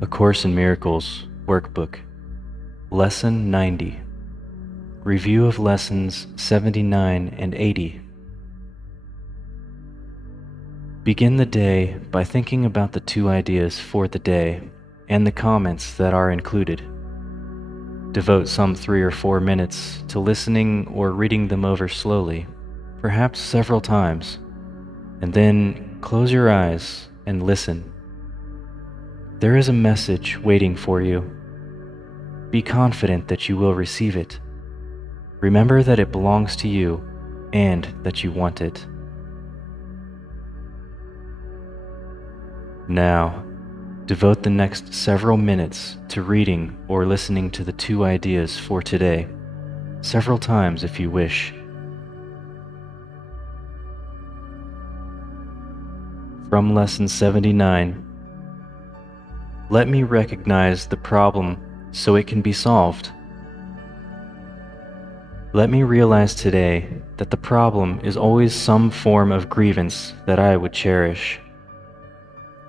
A Course in Miracles, Workbook, Lesson 90. Review of Lessons 79 and 80. Begin the day by thinking about the two ideas for the day and the comments that are included. Devote some 3 or 4 minutes to listening or reading them over slowly, perhaps several times, and then close your eyes and listen. There is a message waiting for you. Be confident that you will receive it. Remember that it belongs to you and that you want it. Now, devote the next several minutes to reading or listening to the two ideas for today, several times if you wish. From Lesson 79, let me recognize the problem so it can be solved. Let me realize today that the problem is always some form of grievance that I would cherish.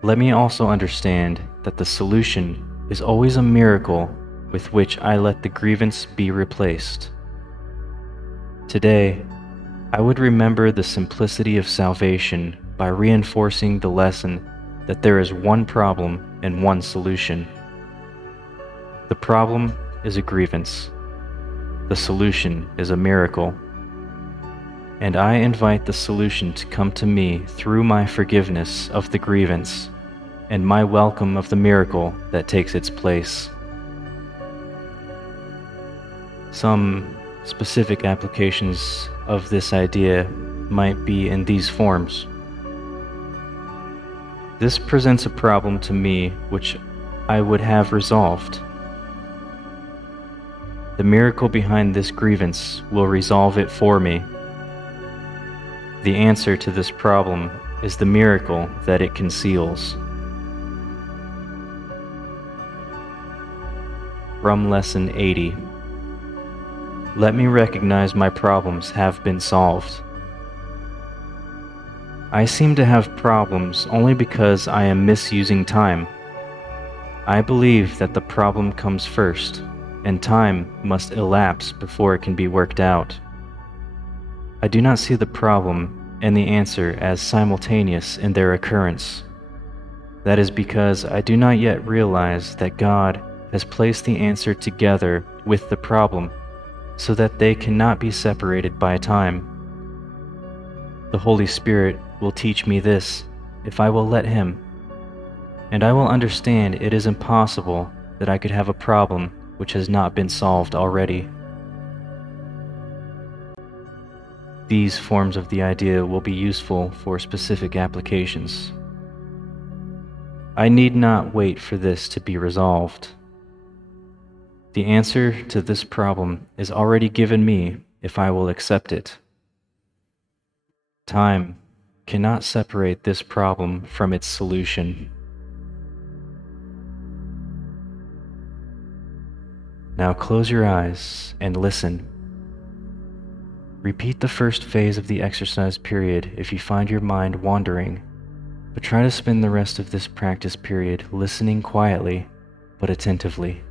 Let me also understand that the solution is always a miracle with which I let the grievance be replaced. Today, I would remember the simplicity of salvation by reinforcing the lesson that there is one problem and one solution. The problem is a grievance. The solution is a miracle. And I invite the solution to come to me through my forgiveness of the grievance and my welcome of the miracle that takes its place. Some specific applications of this idea might be in these forms. This presents a problem to me which I would have resolved. The miracle behind this grievance will resolve it for me. The answer to this problem is the miracle that it conceals. From Lesson 80. Let me recognize my problems have been solved. I seem to have problems only because I am misusing time. I believe that the problem comes first, and time must elapse before it can be worked out. I do not see the problem and the answer as simultaneous in their occurrence. That is because I do not yet realize that God has placed the answer together with the problem so that they cannot be separated by time. The Holy Spirit will teach me this if I will let Him, and I will understand it is impossible that I could have a problem which has not been solved already. These forms of the idea will be useful for specific applications. I need not wait for this to be resolved. The answer to this problem is already given me if I will accept it. Time cannot separate this problem from its solution. Now close your eyes and listen. Repeat the first phase of the exercise period if you find your mind wandering, but try to spend the rest of this practice period listening quietly but attentively.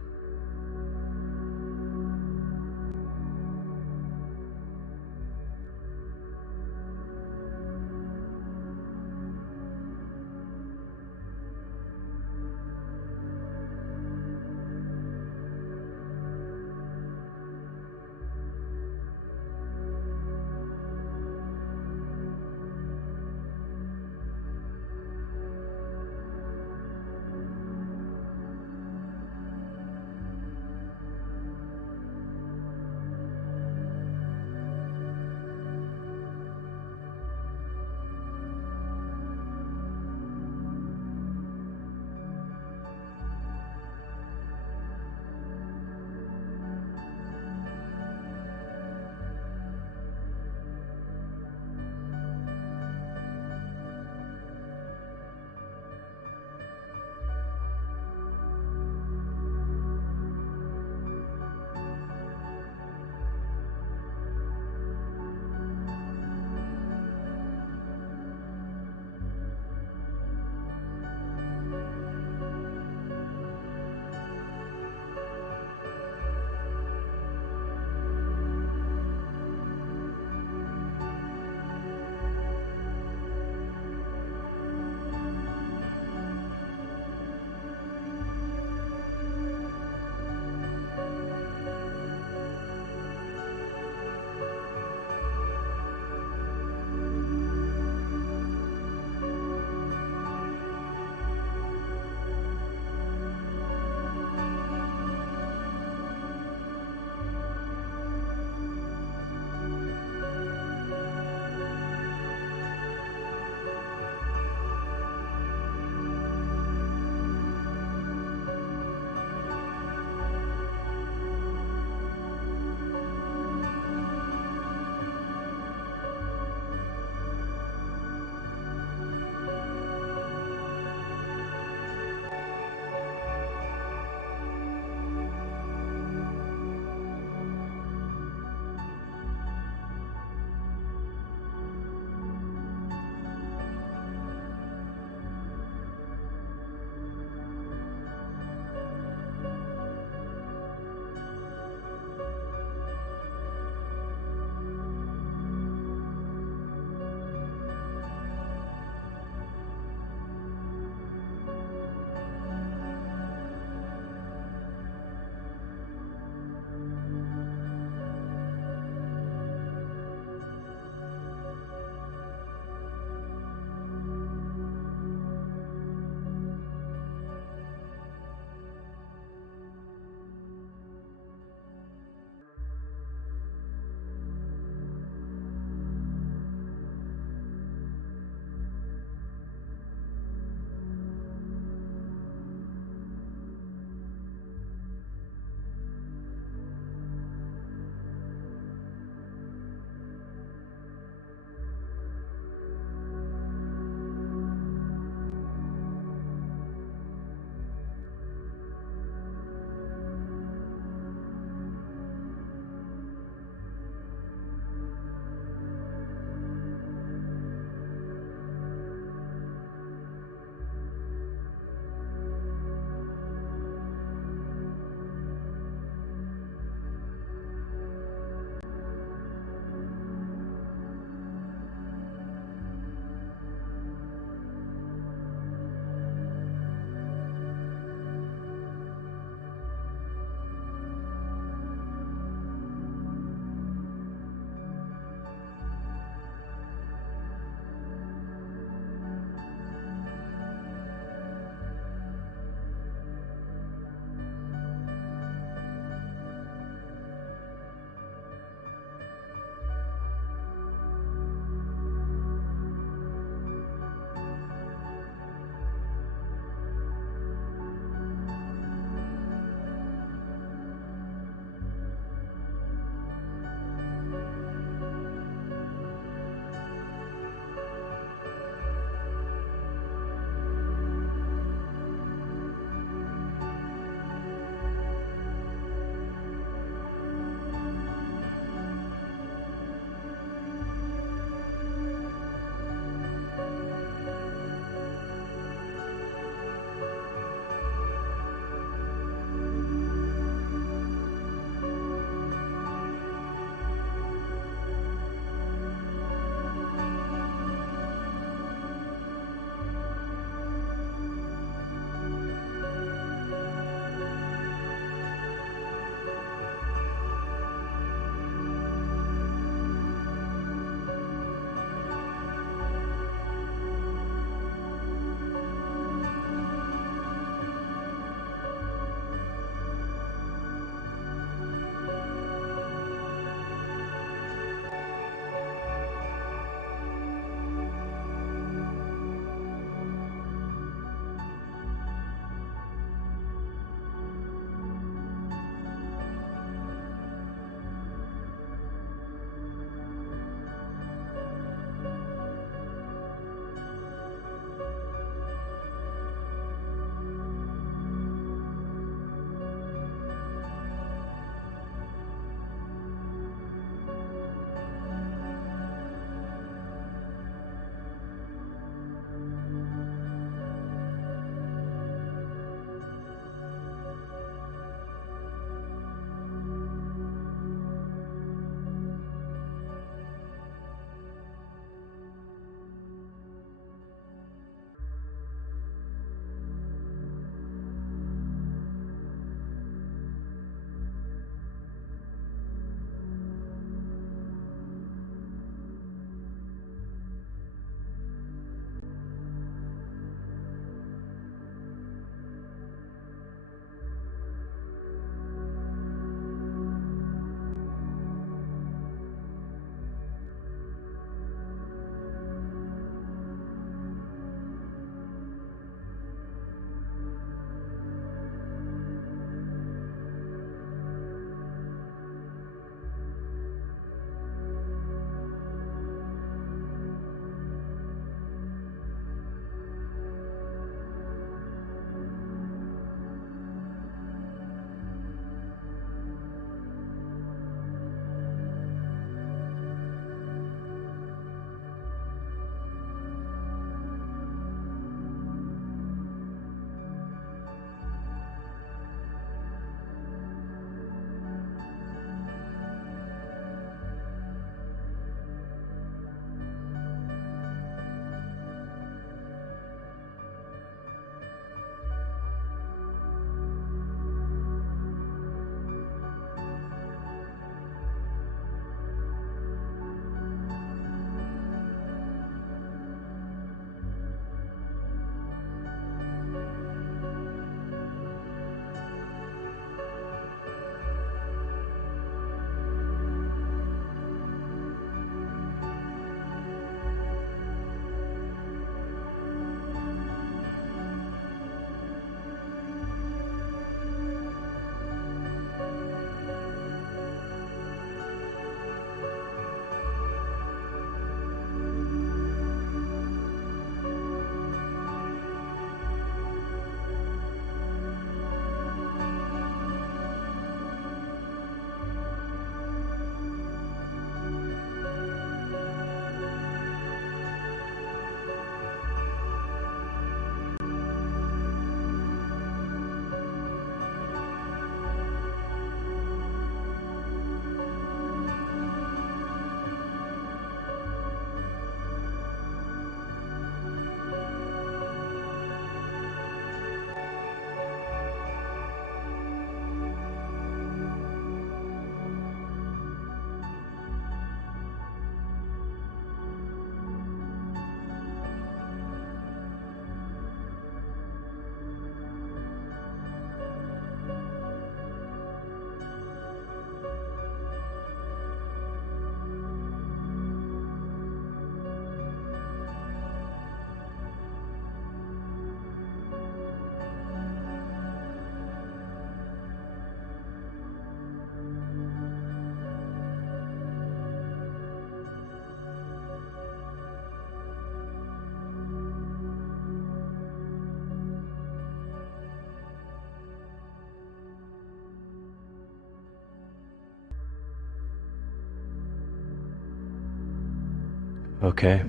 Okay.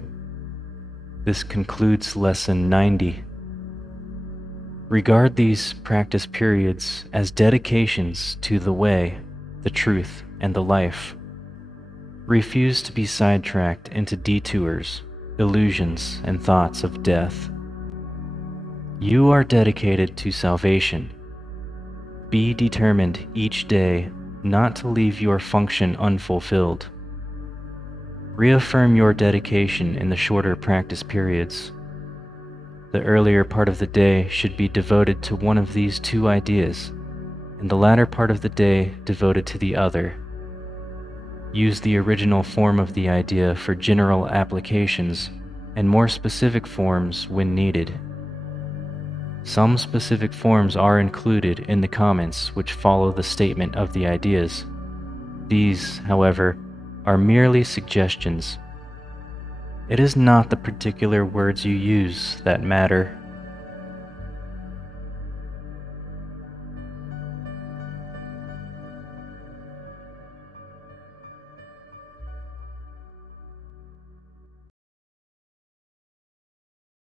This concludes Lesson 90. Regard these practice periods as dedications to the way, the truth, and the life. Refuse to be sidetracked into detours, illusions, and thoughts of death. You are dedicated to salvation. Be determined each day not to leave your function unfulfilled. Reaffirm your dedication in the shorter practice periods. The earlier part of the day should be devoted to one of these two ideas, and the latter part of the day devoted to the other. Use the original form of the idea for general applications and more specific forms when needed. Some specific forms are included in the comments which follow the statement of the ideas. These, however, are merely suggestions. It is not the particular words you use that matter,